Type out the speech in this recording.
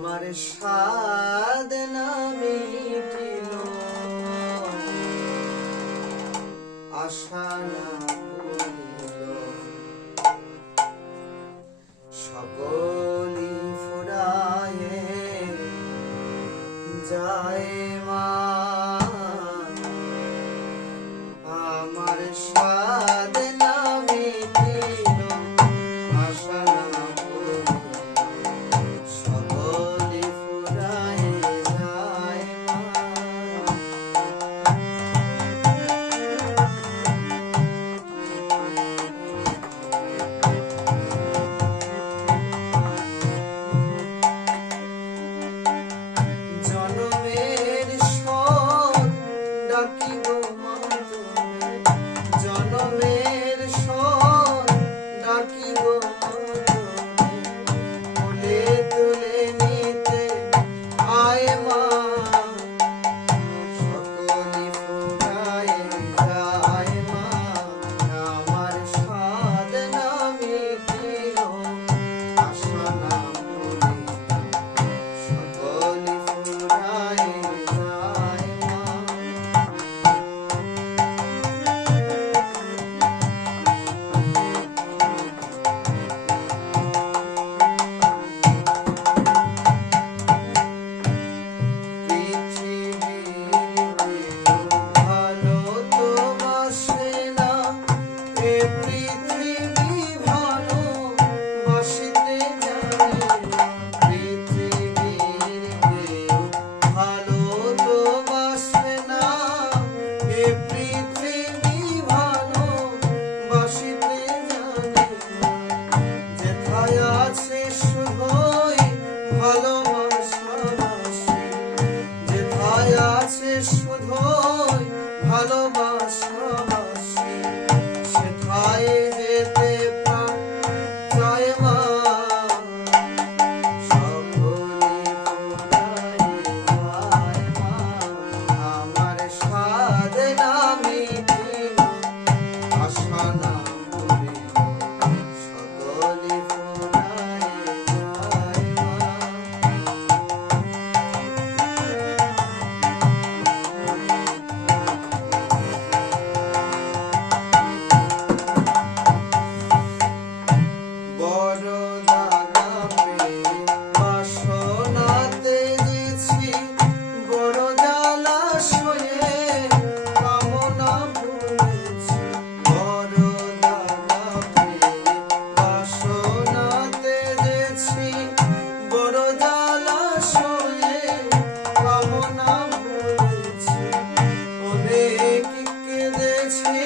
আমার স্বাদ না মিটিল, আশা না পূরিল, সকলই ফুরায়ে যায় মা। আমার স্বাদ না মিটিল, আশা না পূরিল, সকলই ফুরায়ে যায় মা। জনমের শোধ ডাকি গো মা তোরে, জনমের শোধ ডাকি গো মা তোরে, কোলে তুলে নিতে আয় মা। সকলই ফুরায়ে যায় মা। আমার স্বাদ না মিটিল, আশা না পূরিল, সকলই ফুরায়ে যায় মা। শুধুই ভালোবাসাবাসি, সেথায় যেতে প্রাণ চায় মা। সকলই ফুরায়ে যায় মা। আমার স্বাদ না মিটিল, আশা না পূরিল, সকলই ফুরায়ে যায় মা। অনেক কেঁদেছি